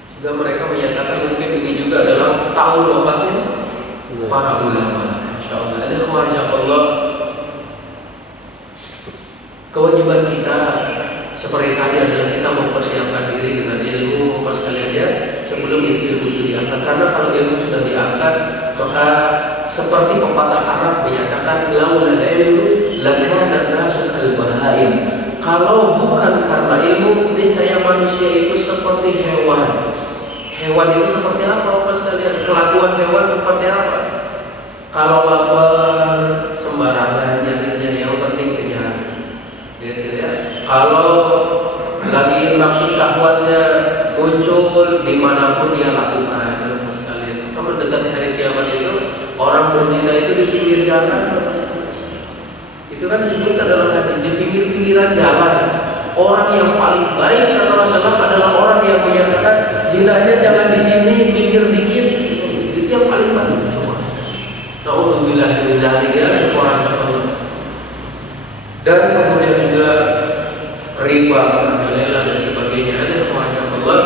Sehingga mereka menyatakan mungkin ini juga adalah tahun wafatnya para ulama. Insyaallah. Alhamdulillah. Kewajiban kita seperti tadi adalah kita mempersiapkan diri dengan ilmu, Bapak sekalian, ya, sebelum ilmu itu diangkat. Karena kalau ilmu sudah diangkat, maka seperti pepatah Arab menyatakan, laulal ilmu lakana nasu kal bahaim. Kalau bukan karena ilmu, niscaya manusia itu seperti hewan. Hewan itu seperti apa, Bapak sekalian? Kelakuan hewan seperti apa? Kalau lapar sembarangan nyarinya, yang penting kenyang. Gitu ya. Kalau lagi nafsu syahwatnya muncul dimanapun dia lakukan, Bapak sekalian. Kalau mendekati hari kiamat itu, orang berzina itu di pinggir jalan, Bapak sekalian. Itu kan disebutkan dalam hadis, di pinggir-pinggiran jalan. Orang yang paling baik kata Rasulullah adalah orang yang menyatakan zinanya jangan di sini, pinggir dikit. Itu yang paling baik. Nauzubillah min dzalika, dan kemudian juga riba, merajalela dan sebagainya. Ada Allah.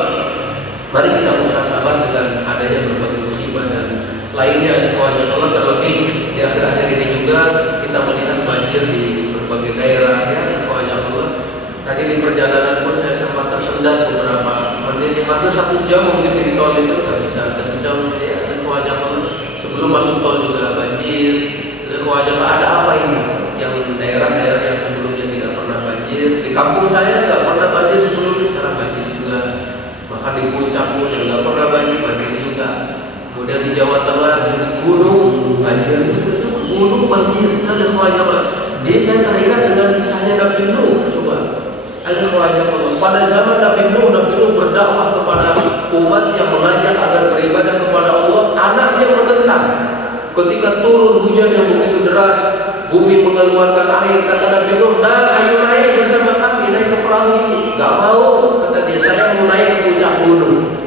Mari kita muhasabah dengan adanya berbagai musibah dan lainnya. Ada Allah, terlebih di akhir-akhir ini juga kita melihat banjir di berbagai daerah. Ya, Allah. Tadi di perjalanan pun saya sempat tersendat beberapa menit, hampir 1 jam mungkin di tol itu nggak bisa kencang. Ya, Allah. Sebelum masuk tol juga banjir. Ada apa ini? Yang daerah-daerah yang sebelumnya tidak pernah banjir. Di kampung saya nggak pernah banjir sebelumnya, sekarang banjir juga. Bahkan di puncak pun yang nggak pernah banjir juga. Kemudian di Jawa Tengah, di gunung banjir juga. Gunung banjir. Jadi saya teringat dengan kisahnya Nabi Nuh. Coba. Pada zaman Nabi Nuh berdakwah kepada umat yang mengajak agar beribadah kepada Allah. Anaknya menentang. Ketika turun hujan yang begitu deras, bumi mengeluarkan air, kata Nabi Nuh, "Nah, ayo naik bersama kami, naik ke perahu ini." Gak mau, kata dia, "Saya mau naik ke puncak gunung."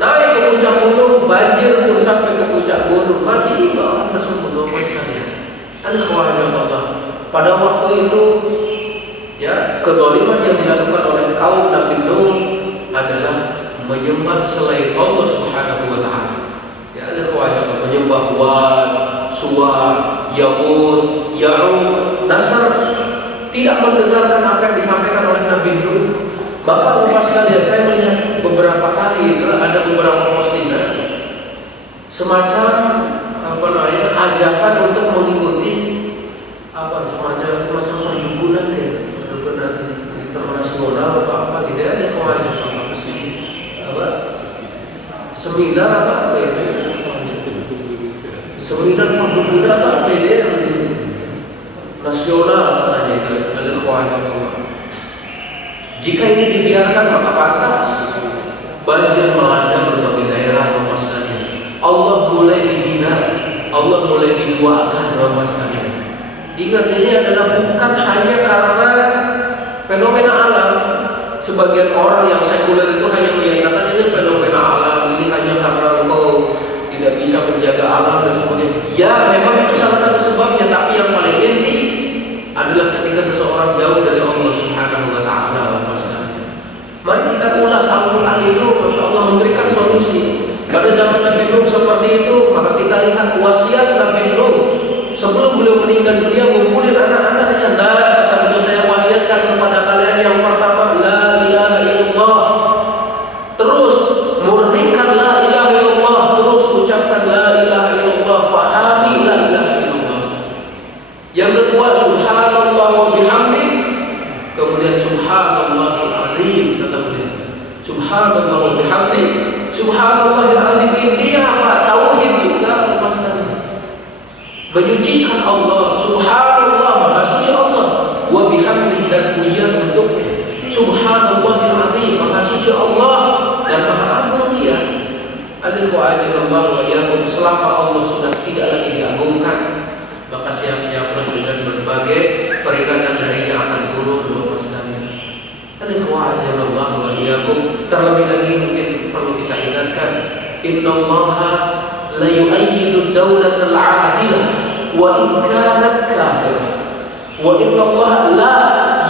Naik ke puncak gunung, banjir pun sampai ke puncak gunung. Mati juga orang tersebut, Bapak sekalian. Allah. Pada waktu itu, ya, kezaliman yang dilakukan oleh kaum Nabi Nuh adalah menyembah selain Allah Subhanahu wa taala. Ya, menyembah Wad, Suwa, Ya'ud, Ya'uq, Nasr, tidak mendengarkan apa yang disampaikan oleh Nabi Nuh. Maka Bapak sekalian, saya melihat beberapa kali itu ada beberapa postingan semacam ajakan untuk mengikuti semacam perdukunan ya, perdukunan internasional apa gitu ya, seminar apa itu, seminar perdukunan apa itu nasional katanya itu ada kewajiban. Jika ini dibiarkan maka pantas banjir melanda berbagai daerah, Bapak sekalian. Allah mulai dihina, Allah mulai diduakan, Bapak sekalian. Ingat, ini adalah bukan hanya karena fenomena alam. Sebagian orang yang sekuler itu hanya menyatakan ini fenomena alam, ini hanya karena engkau tidak bisa menjaga alam dan sebagainya. Ya, memang itu salah satu sebabnya, tapi yang paling inti adalah ketika seseorang jauh dari Allah Subhanahu wa taala. Mari kita ulas Al-Quran itu, Masya Allah, memberikan solusi. Pada zaman Nabi Nuh seperti itu, maka kita lihat wasiat Nabi Nuh sebelum beliau meninggal dunia, ngumpulin anak-anaknya. Nah, kata beliau, saya wasiatkan kepada kalian yang pertama, la ilaha illallah. Terus murnikan la ilaha illallah. Terus ucapkan la ilaha illallah. Fahami la ilaha illallah. Yang kedua, subhanallah wa bihamdi. Kemudian subhanallahil azim, kata beliau. Subhanallah wa bihamdi. Subhanallahil azim, intinya apa? Tauhid juga, Mas. Menyucikan Allah, subhanallah, maha suci Allah, wa bihamdi, dan pujian untuknya. Subhanallahil azim, maha suci Allah dan maha agung Dia. Alif wa ajilullah wa yakum, selama Allah sudah tidak lagi berbagai peringatan darinya akan turun Bapak sekalian. Al-ikhwa'ajallallahu wa iyyakum. Terlebih lagi mungkin perlu kita ingatkan, innallaha la yu'ayyidu ad-dawlata al-'adilah wa in kanat kafirah. Wa innallaha la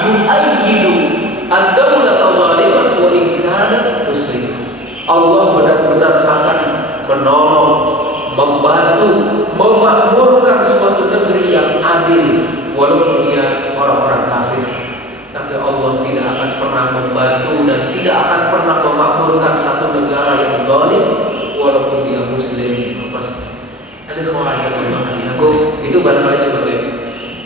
yu'ayyidu ad-dawlata al-zalimah wa in kanat muslimah. Allah benar-benar akan menolong, membantu, memakmurkan suatu negeri yang adil walaupun dia orang-orang kafir. Tapi Allah tidak akan pernah membantu dan tidak akan pernah memakmurkan satu negara yang zalim walaupun dia muslim. Itu barangkali sebagai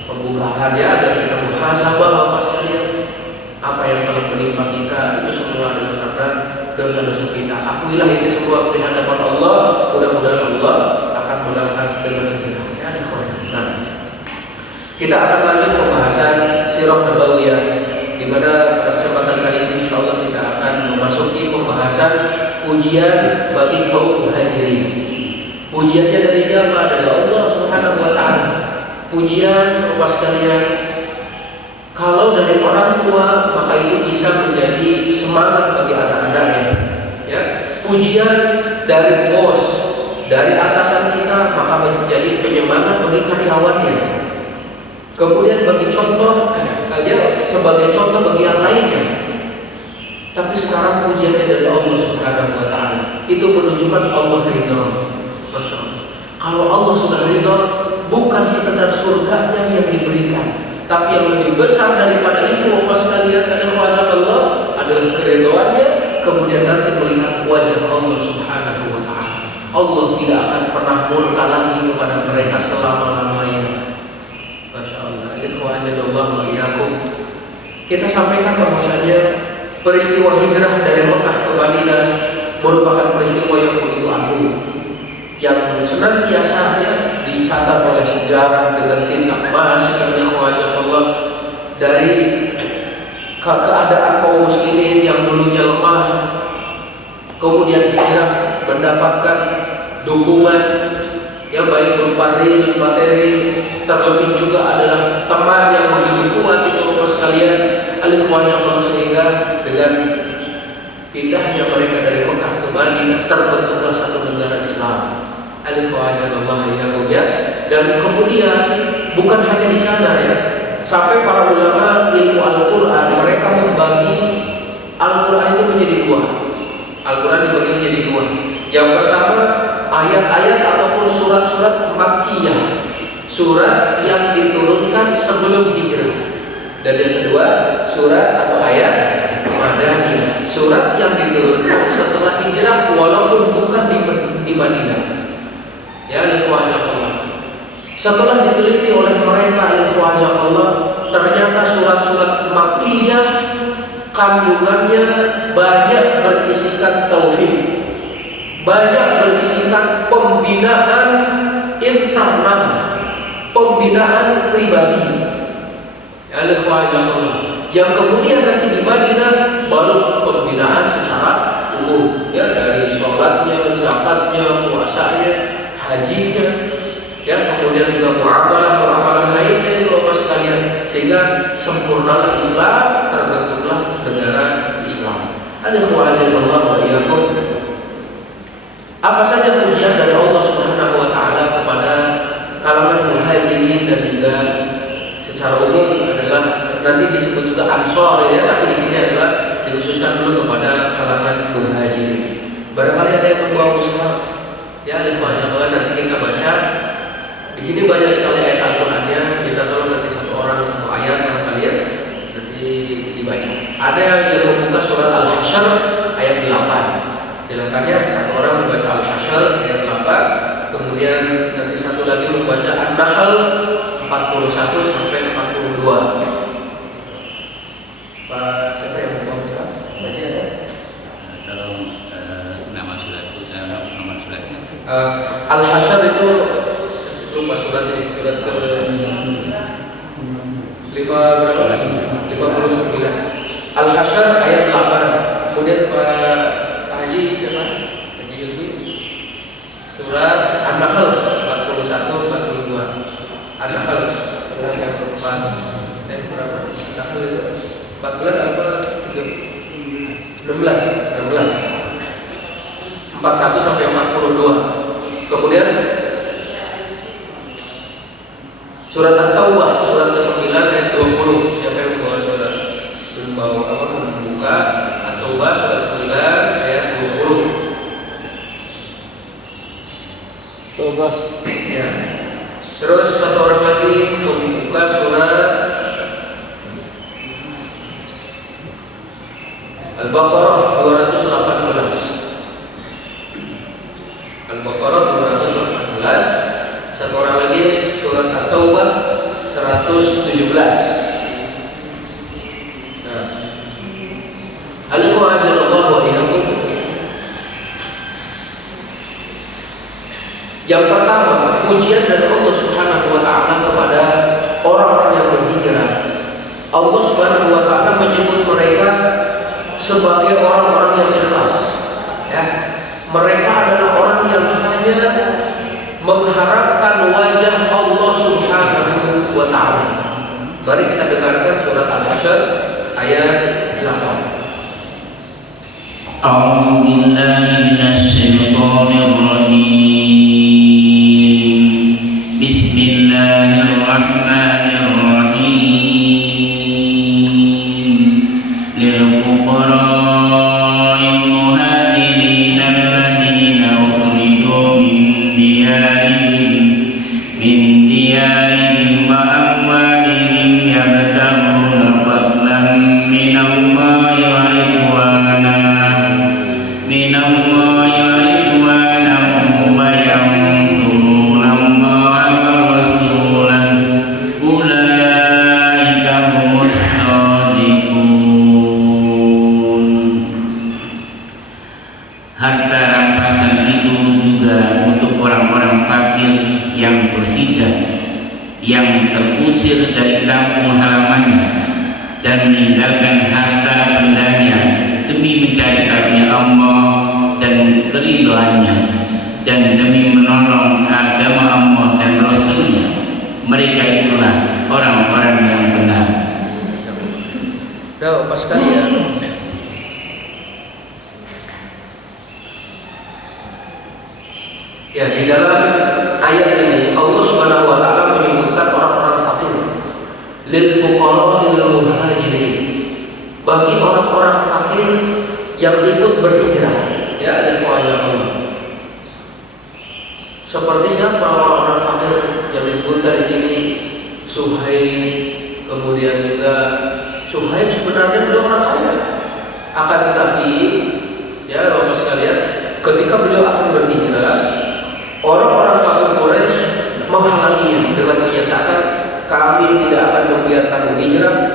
pembukaan ya, dan kita muhasabah Bapak sekalian. Apa yang telah menimpa kita itu semua adalah karena dosa-dosa kita. Akuilah ini semua di hadapan Allah. Mudah-mudahan Allah akan mengangkat dengan segera. Nah, kita akan lanjut pembahasan sirah nabawiyah, di mana pada kesempatan kali ini insyaallah kita akan memasuki pembahasan pujian bagi kaum muhajirin. Pujiannya dari siapa? Dari Allah Subhanahu wa taala. Pujian Bapak sekalian, kalau dari orang tua maka itu bisa menjadi semangat bagi anak-anaknya. Ya, pujian dari bos, dari atasan kita maka menjadi penyemangat bagi karyawannya. Kemudian bagi contoh aja sebagai contoh bagi yang lainnya. Tapi sekarang pujiannya dari Allah Subhanahu wa taala. Itu menunjukkan Allah ridha. Masya Allah. Kalau Allah sudah ridha, bukan sekedar surganya yang diberikan, tapi yang lebih besar daripada itu Bapak sekalian, Allah adalah keridhaannya. Kemudian nanti melihat wajah Allah Subhanahu wa taala. Allah tidak akan pernah murka lagi kepada mereka selama-lamanya. Masya Allah. Kita sampaikan bahwasanya peristiwa hijrah dari Mekah ke Madinah merupakan peristiwa yang begitu agung, yang senantiasa dicatat oleh sejarah dengan tindak emas Allah dari keadaan kaum muslimin yang dulunya lemah, kemudian hijrah mendapatkan dukungan yang baik berupa real materi, terlebih juga adalah teman yang begitu kuat itu Bapak sekalian, al-ikhwan, sehingga dengan pindahnya mereka dari Mekah ke Madinah terbentuklah satu negara Islam. Dan kemudian bukan hanya di sana ya, sampai para ulama ilmu Al-Quran mereka membagi Al-Quran itu menjadi dua. Al-Quran dibagi menjadi dua. Yang pertama ayat-ayat ataupun surat-surat Makkiyah, surat yang diturunkan sebelum hijrah. Dan yang kedua surat atau ayat Madaniyah, surat yang diturunkan setelah hijrah walaupun bukan di Madinah. Ya, Allah. Setelah diteliti oleh mereka, Allah, ternyata surat-surat Makkiyah kandungannya banyak berisikan tauhid, banyak berisikan pembinaan internal, pembinaan pribadi. Ya, Allah. Yang kemudian nanti di Madinah baru pembinaan secara umum, ya, dari sholatnya, zakatnya, puasanya, hajinya, ya, kemudian juga muamalah lainnya itu Bapak sekalian, sehingga sempurnalah Islam, terbentuklah negara Islam. Apa saja pujian dari Allah Subhanahu wa taala kepada kalangan muhajirin dan juga secara umum adalah nanti disebut juga Ansor ya, tapi di sini adalah dikhususkan dulu kepada kalangan muhajirin. Barangkali ada yang membawa mushaf. Ya, nanti kita baca. Di sini banyak sekali ayat Al-Qur'annya. Kita tolong nanti satu orang satu ayat yang kalian nanti dibaca. Ada yang membuka surat Al-Hasyr ayat 8. Silakan ya, satu orang membaca Al-Hasyr ayat 8. Kemudian nanti satu lagi membaca An-Nahl 41 sampai 42. Pak, siapa yang membawa mushaf? Baca ya. Nomor suratnya. Al-Hasyr itu lupa suratnya, surat ke 59. Al-Hasyr ayat 8. Kemudian Pak Haji siapa? Haji Ilmi. Surat An-Nahl 41 42. An-Nahl surat yang keempat. Surat At-Taubah, surat ke-9 ayat 20. Siapa yang membawa surat? Membuka At-Taubah surat 9 ayat 20. Coba. Ya. Terus satu orang lagi membuka surat Al-Baqarah 218. Al-Baqarah 218. Satu orang lagi surat At-Taubah 117. Nah, Al-Qur'anullah wa iyyakum. Yang pertama, pujian dari Allah Subhanahu wa taala kepada orang-orang yang berhijrah. Allah Subhanahu wa taala menyebut mereka sebagai orang-orang yang ikhlas. Ya. Mereka adalah orang yang hanya mengharapkan wajah Allah Subhanahu wa taala. Mari kita dengarkan surat Al-Hasyr ayat 8. A'udzu billahi minasy syaithanir rajim. Bismillahirrahmanirrahim. Lil fuqara'il muhajirin alladziina ukhriju min diyarihim wa amwalihim yabtaghuna fadlan minallahi wa ridwanan wa yansuruna Allaha wa rasulahu ulaika humus shadiqun. Harta rampasan itu juga untuk orang-orang fakir yang berhijrah, yang terusir dari kampung halamannya dan meninggalkan harta bendanya demi mencari karunia Allah dan keridhaannya dan demi menolong agama Allah dan Rasulnya. Mereka itulah orang-orang yang benar. Nah, Bapak sekalian, ya, di dalam ayat ini Allah Subhanahu wa taala menyebutkan orang-orang fakir. Lil fuqara'il muhajirin. Bagi orang-orang fakir yang ikut berhijrah, ya, Allah. Seperti siapa orang-orang fakir yang disebutkan di sini? Suhaib, kemudian juga Suhaib sebenarnya beliau orang kaya. Akan tetapi, ya Bapak sekalian, ketika beliau akan berhijrah, orang-orang kafir Quraisy menghalanginya dengan menyatakan, kami tidak akan membiarkan hijrah